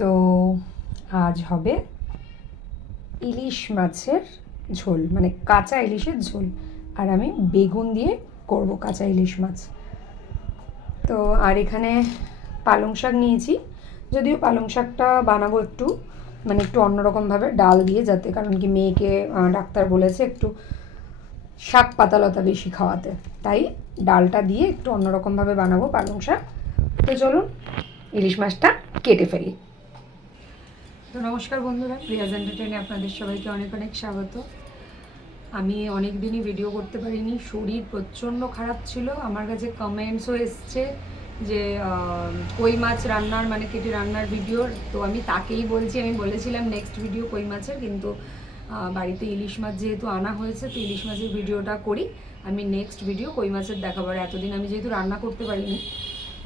তো আজ হবে ইলিশ মাছের ঝোল, মানে কাঁচা ইলিশের ঝোল। আর আমি বেগুন দিয়ে করব কাঁচা ইলিশ মাছ। তো আর এখানে পালং শাক নিয়েছি, যদিও পালং শাকটা বানাবো একটু মানে একটু অন্যরকমভাবে ডাল দিয়ে, যাতে কারণ কি মেয়েকে ডাক্তার বলেছে একটু শাক পাতালতা বেশি খাওয়াতে, তাই ডালটা দিয়ে একটু অন্যরকমভাবে বানাবো পালং শাক। তো চলুন ইলিশ মাছটা কেটে ফেলি। তো নমস্কার বন্ধুরা, প্রিয়াজ এন্টারটেইনে আপনাদের সবাইকে অনেক অনেক স্বাগত। আমি অনেক দিনই ভিডিও করতে পারিনি, শরীর প্রচণ্ড খারাপ ছিল। আমার কাছে কমেন্টসও এসছে যে কই মাছ রান্নার মানে কেটে রান্নার ভিডিওর, তো আমি তাকেই বলছি, আমি বলেছিলাম নেক্সট ভিডিও কই মাছের, কিন্তু বাড়িতে ইলিশ মাছ যেহেতু আনা হয়েছে তো ইলিশ মাছের ভিডিওটা করি। আমি নেক্সট ভিডিও কই মাছের দেখাবার, এতদিন আমি যেহেতু রান্না করতে পারিনি,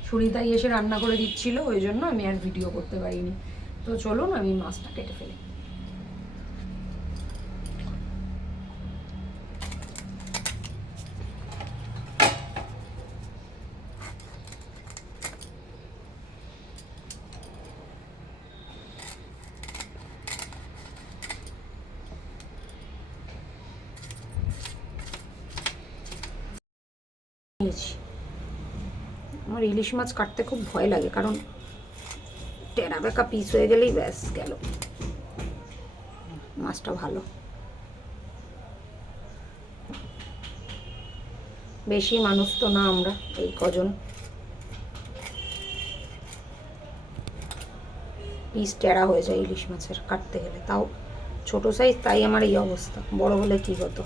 সুনিতাই এসে রান্না করে দিচ্ছিল, ওই জন্য আমি আর ভিডিও করতে পারিনি। তো চলুন আমি মাছটা কেটে ফেলি। আমার ইলিশ মাছ কাটতে খুব ভয় লাগে, কারণ টেরা বেঁকা পিস হয়ে গেলেই ব্যাস গেল। মাছটা ভালো, বেশি মানুষ তো না আমরা, এই কজন, পিস টেরা হয়ে যায় ইলিশ মাছের কাটতে গেলে, তাও ছোট সাইজ, তাই আমার এই অবস্থা। বড় হলে কি হতো।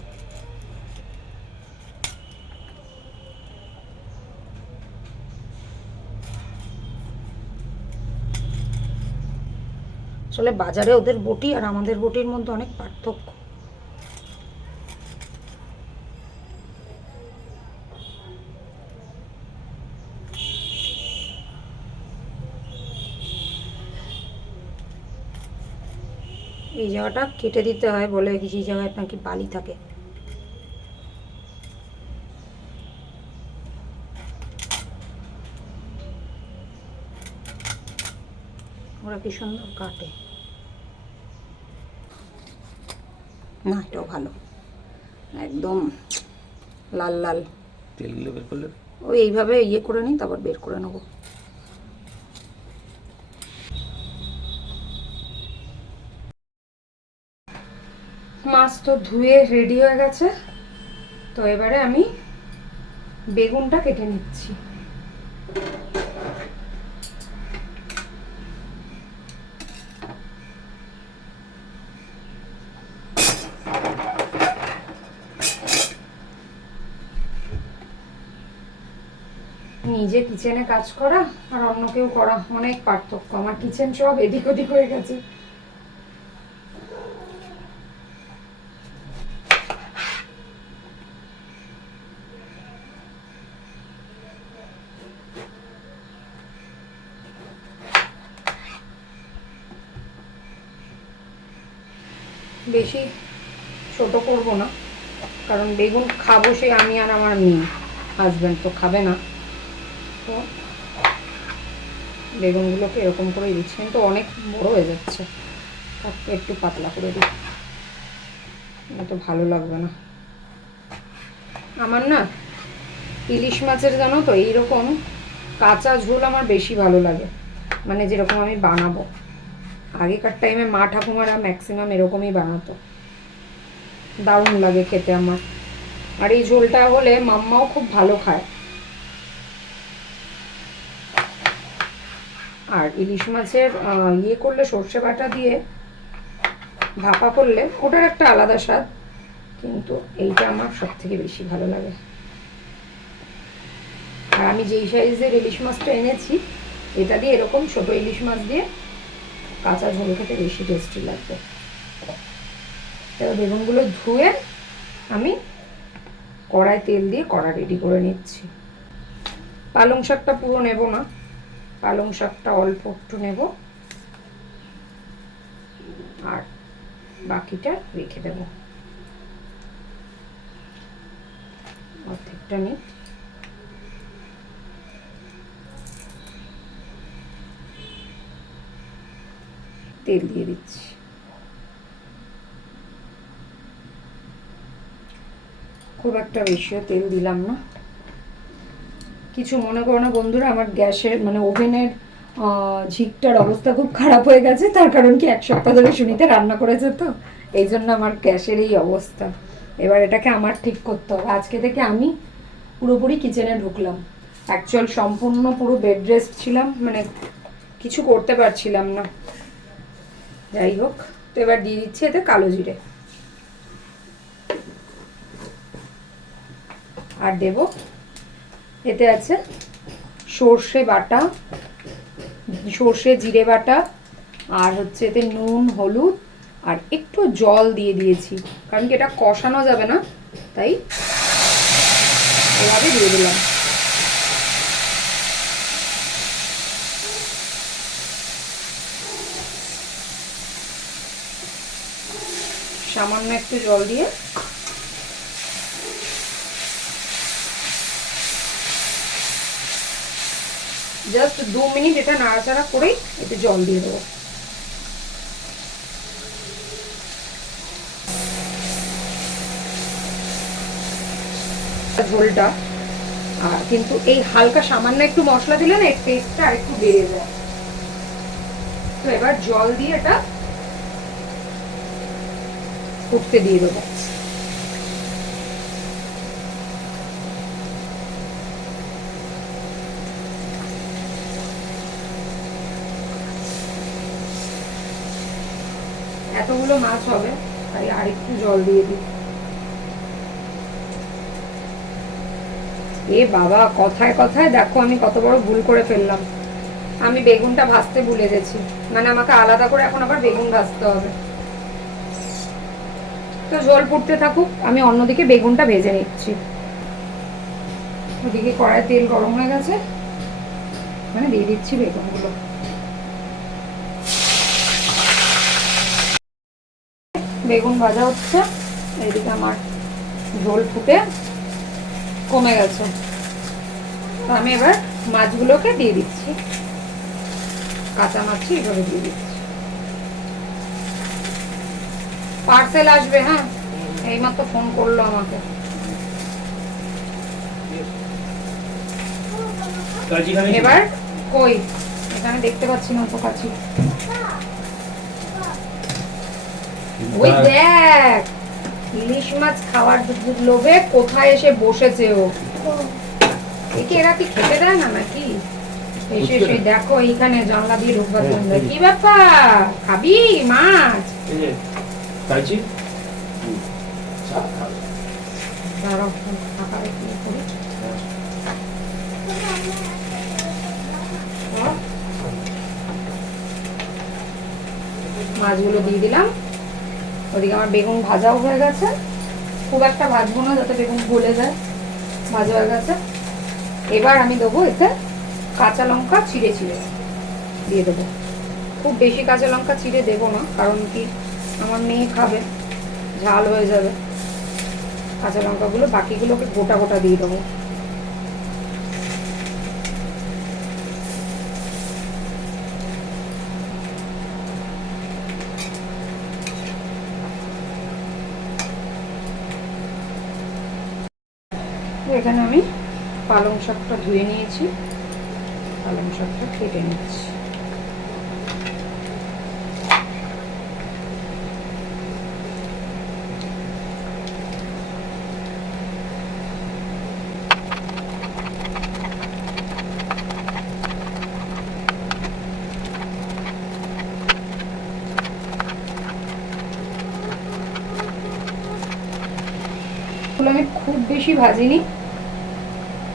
আসলে বাজারে ওদের বটি আর আমাদের বটির মধ্যে অনেক পার্থক্য। এই জায়গাটা কেটে দিতে হয়, বলে কিছু জায়গায় নাকি বালি থাকে। ওরা কি সুন্দর কাটে। না, এটাও ভালো, একদম লাল লাল। তেলগুলো বের করলে ওই এইভাবে ইয়ে করে নিই, তারপর বের করে নেবো। মাছ তো ধুয়ে রেডি হয়ে গেছে, তো এবারে আমি বেগুনটা কেটে নিচ্ছি। নিজে কিচেনে কাজ করা আর অন্য কেউ করা অনেক পার্থক্য। আমার কিচেন সব এদিক ওদিক হয়ে গেছে। বেশি ছোট করব না, কারণ বেগুন খাবো সে আমি আর আমার মেয়ে, হাজব্যান্ড তো খাবে না। তো বেগুনগুলোকে এরকম করে দিচ্ছি, কিন্তু অনেক বড় হয়ে যাচ্ছে, তারপর একটু পাতলা করে দিই, তো ভালো লাগবে না আমার। না, ইলিশ মাছের জানো তো এইরকম কাঁচা ঝোল আমার বেশি ভালো লাগে, মানে যেরকম আমি বানাবো। আগেকার টাইমে মা ঠাকুমারা ম্যাক্সিমাম এরকমই বানাতো, দারুণ লাগে খেতে আমার। আর এই ঝোলটা হলে মাম্মাও খুব ভালো খায়। আর ইলিশ মাছের ইয়ে করলে, সর্ষে বাটা দিয়ে ভাপা করলে ওটার একটা আলাদা স্বাদ, কিন্তু এইটা আমার সব থেকে বেশি ভালো লাগে। আর আমি যেই সাইজের ইলিশ মাছটা এনেছি, এটা দিয়ে এরকম ছোট ইলিশ মাছ দিয়ে কাঁচা ঝোল খেতে বেশি টেস্টি লাগবে। এবার বেগুনগুলো ধুয়ে আমি কড়াই তেল দিয়ে কড়া রেডি করে নিচ্ছি। পালং শাকটা পুরো নেব না, পালং শাকটা অল্প একটু নেব, আর বাকিটা রেখে দেব। অর্ধেকটা নিই। তেল দিয়ে দিচ্ছি। খুব একটা বেশিও তেল দিলাম না। কিছু মনে করো না বন্ধুরা, আমার গ্যাসের মানে ওভেনের ঝিকটার অবস্থা খুব খারাপ হয়ে গেছে। তার কারণ কি, 1 সপ্তাহ ধরে সুনিতে রান্না করেছে, তো এই জন্য আমার গ্যাসের এই অবস্থা। এবার এটাকে আমার ঠিক করতে হবে। আজকে থেকে আমি পুরোপুরি কিচেনে ঢুকলাম। অ্যাকচুয়াল সম্পূর্ণ পুরো বেড রেস্ট ছিলাম, মানে কিছু করতে পারছিলাম না। যাই হোক, তো এবার দিয়ে দিচ্ছি এতে কালো জিরে, আর দেব এতে আছে সর্ষে বাটা, সর্ষে জিরে বাটা, আর হচ্ছে এতে নুন, হলুদ আর একটু জল দিয়ে দিয়েছি, কারণ কি এটা কষানো যাবে না, তাই এভাবে দিয়ে দিলাম। সামান্য একটু জল দিয়ে জাস্ট 2 মিনিট এটা নাড়াচাড়া করেই এতে জল দিয়ে দেবো। ঝোলটা আর কিন্তু এই হালকা সামান্য একটু মশলা দিলে না এর টেস্টটা আরেকটু বেড়ে যায়। তো এবার জল দিয়ে এটা ফুটতে দিয়ে দেবো। এতগুলো মাছ হবে তাই আরেকটু জল দিয়ে দিই। এ বাবা, কথায় কথায় দেখো আমি কত বড় ভুল করে ফেললাম। আমি বেগুনটা ভাজতে ভুলে গেছি, মানে আমাকে আলাদা করে এখন আবার বেগুন ভাজতে হবে। তো জল ফুটতে থাকুক, আমি অন্যদিকে বেগুনটা ভেজে নিচ্ছি। ওদিকে কড়াই তেল গরম হয়ে গেছে, মানে দিয়ে দিচ্ছি বেগুনগুলো। বেগুন ভাজা হচ্ছে, এইদিকে আমার ঝোল ফুটে কমে গেছে। তো আমি এবার মাছগুলোকে দিয়ে দিচ্ছি, কাঁচা মাছই এভাবে দিয়ে দিচ্ছি। পার্সেল আসবে, হ্যাঁ এইমাত্র ফোন করলো আমাকে। এবার কই, এখানে দেখতে পাচ্ছি না তো কাছি। ওই দেখ, ইলিশ মাছ খাওয়ার লোভে কোথায় এসে বসেছে ও। একে এরা কি খেতে দেয় না নাকি? এসে এসে দেখো এইখানে জানলা দিয়ে ঢুকবার জন্য। কি ব্যাপার, খাবি মাছ? মাছগুলো দিয়ে দিলাম। ওদিকে আমার বেগুন ভাজাও হয়ে গেছে, খুব একটা ভাজবো না যাতে বেগুন গলে যায়, ভাজা হয়ে গেছে। এবার আমি দেবো এতে কাঁচা লঙ্কা চিড়ে চিড়ে দিয়ে দেবো। খুব বেশি কাঁচা লঙ্কা চিড়ে দেবো না, কারণ কি আমার মেয়ে খাবে, ঝাল হয়ে যাবে। কাঁচা লঙ্কাগুলো বাকিগুলোকে গোটা গোটা দিয়ে দেবো। এখানে আমি পালং শাকটা ধুয়ে নিয়েছি, পালং শাকটা কেটে নিচ্ছি। আমি খুব বেশি ভাজিনি,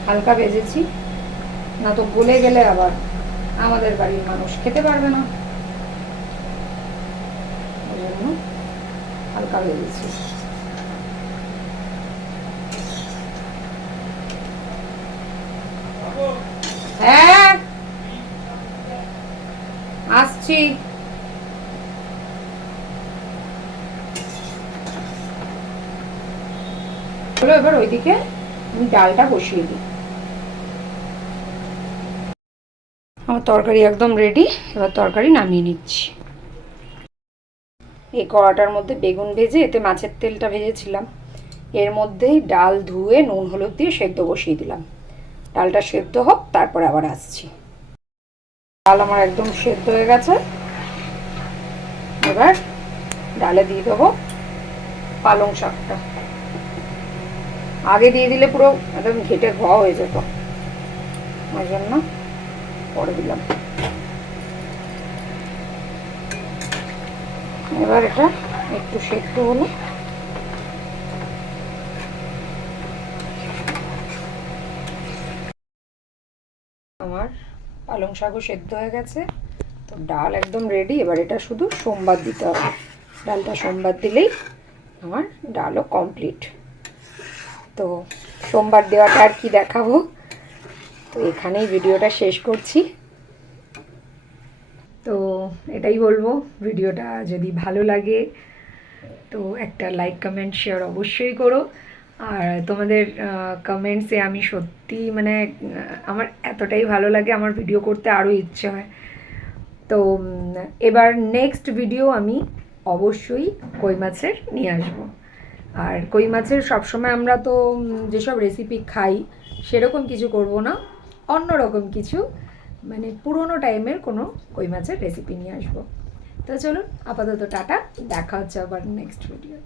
হালকা ভেজেছি, না তো গলে গেলে আবার আমাদের বাড়ির মানুষ খেতে পারবে না, ওই জন্য হালকা ভেজেছি। হ্যাঁ আসছি। চলো এবার ওইদিকে আমি ডালটা বসিয়ে দিই। আমার তরকারি একদম রেডি, এবার তরকারি নামিয়ে নিচ্ছি। এই কড়াটার মধ্যে বেগুন ভেজে এতে মাছের তেলটা ভেজেছিলাম, এর মধ্যেই ডাল ধুয়ে নুন হলুদ দিয়ে সেদ্ধ বসিয়ে দিলাম। ডালটা সেদ্ধ হোক, তারপরে আবার আসছি। ডাল আমার একদম সেদ্ধ হয়ে গেছে। এবার ডালে দিয়ে দেবো পালং শাকটা। আগে দিয়ে দিলে পুরো একদম ঘেটে ঘ হয়ে যেত, ওই জন্য পরে দিলাম। এবার এটা একটু সেদ্ধ হলো, আমার পালং শাকও সেদ্ধ হয়ে গেছে। তো ডাল একদম রেডি। এবার এটা শুধু সোমবার দিতে হবে। ডালটা সোমবার দিলেই আমার ডালও কমপ্লিট। তো সোমবার দেওয়াটা আর কি দেখাবো, তো এখানেই ভিডিওটা শেষ করছি। তো এটাই বলবো, ভিডিওটা যদি ভালো লাগে তো একটা লাইক কমেন্ট শেয়ার অবশ্যই করো। আর তোমাদের কমেন্টসে আমি সত্যি মানে আমার এতটাই ভালো লাগে, আমার ভিডিও করতে আরও ইচ্ছে হয়। তো এবার নেক্সট ভিডিও আমি অবশ্যই কই মাছের নিয়ে আসবো। আর কই মাছের সবসময় আমরা তো যেসব রেসিপি খাই সেরকম কিছু করব না, অন্য রকম কিছু, মানে পুরোনো টাইমের কোনো কই মাছের রেসিপি নিয়ে আসবো। তো চলুন আপাতত টাটা, দেখা হচ্ছে আবার নেক্সট ভিডিও।